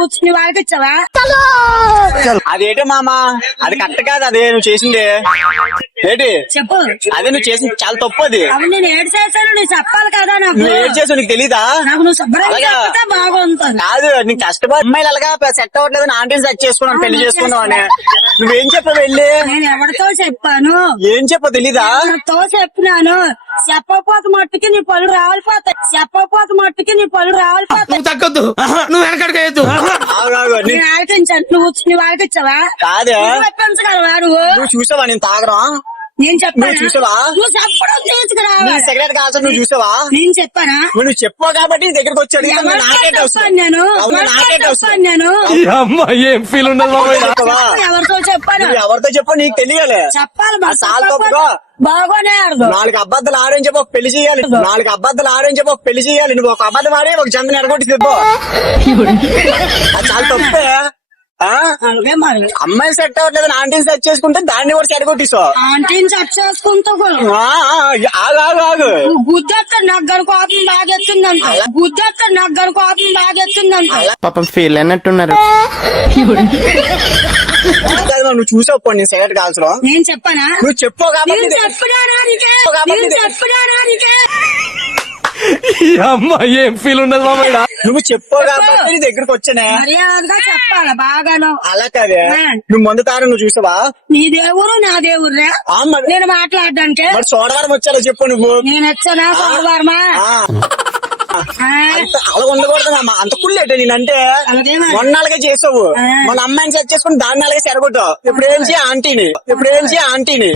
నువ్వు నీ వాళ్ళకి ఇచ్చావా? అదేంటి మామ, అది కరెక్ట్ కాదు. అదే నువ్వు చేసింది ఏంటి? చెప్పు. అదే నువ్వు చేసింది చాలా తప్పు. అది అవి నేను ఏడు చేశాను, నీకు చెప్పాలి కదా. నాకు నువ్వు ఏం చేసావు నీకు తెలీదా? నాకు నువ్వు శుభ్రంగా చెప్తే బాగుంటుంది. కాదు, నీకు కష్టపడి అమ్మాయిలు అలాగా సెట్ అవ్వట్లేదు, ఆంటీని సెట్ చేసుకున్నాను, పెళ్లి చేసుకున్నావు అని నువ్వేం చెప్పావు? వెళ్ళి నేను ఎవరితో చెప్పాను? ఏం చెప్పావు తెలీదా? ఎవరితో చెప్పినాను? చెప్పకపోతే మట్టుకి నీ పళ్ళు రాలిపోతాయి. చెప్పకపోతే మట్టుకి నీ పళ్ళు రాలిపోతాయి. తగ్గొద్దు, నువ్వు వెనకడికేయద్దు. నేను ఆలకించాను, నువ్వు నీ వాళ్ళకి ఇచ్చావా? కాదే, చెప్పించగలవా నువ్వు? నువ్వు చూసావా నేను తాగడం? నేను చెప్పాను. చూసావా? నువ్వు చెప్పడం తీసుకురావా? సిగరెట్ కాల్చడం నువ్వు చూసావా? నేను చెప్పానా? నువ్వు చెప్పావు కాబట్టి నీ దగ్గరకు వచ్చాడు. నాకే చెప్పాను నేను. నాకే చెప్పాను నేను. ఏం ఫీల్ ఉండదు ఎవరితో చెప్పాను? ఎవరితో చెప్పు, నీకు తెలియాలి. చెప్పాలి చాలా తప్పుగా. బాగోనే అర్థం. 4 అబద్ధాలు ఆడని చెప్పి ఒక పెళ్లి చేయాలి. 4 అబద్ధాలు ఆడని చెప్పి ఒక పెళ్లి చేయాలి. నువ్వు ఒక అబద్ధం ఆడి ఒక జంతుని ఎడగొట్టి తిప్పో. అది చాలా తప్పే. అలాగే మరి. అమ్మాయిని సెట్ అవ్వట్లేదు, ఆంటీని సెట్ చేసుకుంటే దాన్ని కూడా ఎడగొట్టిస్తావు. ఆంటీని సెట్ చేసుకుంటూ ఆగు. గుద్దెత్త నగ్గర కోపం బాగెత్తుందంట. గుద్దెత్త నగ్గర కోపం బాగెత్తుందంట. పాపం ఫీల్ అన్నట్టున్నారు. నువ్వు చూసావు పోనీ నేను సిగరెట్ కాల్చడం. నేను చెప్పానా? నువ్వు చెప్పావు కాబట్టి నేను చెప్పినానా నీకే? నేను చెప్పినానా నీకే? అమ్మ ఏం ఫీల్ ఉండదు మామయ్య. నువ్వు చెప్పావు కాబట్టి నీ దగ్గరకు వచ్చానే. మర్యాదగా చెప్పాలా బాగాను. అలా కాదే, నువ్వు మందు తార నువ్వు చూసావా? నీ దేవుడు నా దేవుడురా నేను మాట్లాడడానికి. మరి సోడవారం వచ్చారో చెప్పు నువ్వు. నేను వచ్చానా సోమవారమా? అలా ఉండకూడదు అంత కుళ్ళేట నేనంటే. మొన్నాళ్ళగా చేసావు, మన అమ్మాయిని సెట్ చేసుకుని దాన్ని అలాగే సెరగొట్టావు. ఇప్పుడు ఏం చేయ ఆంటీని.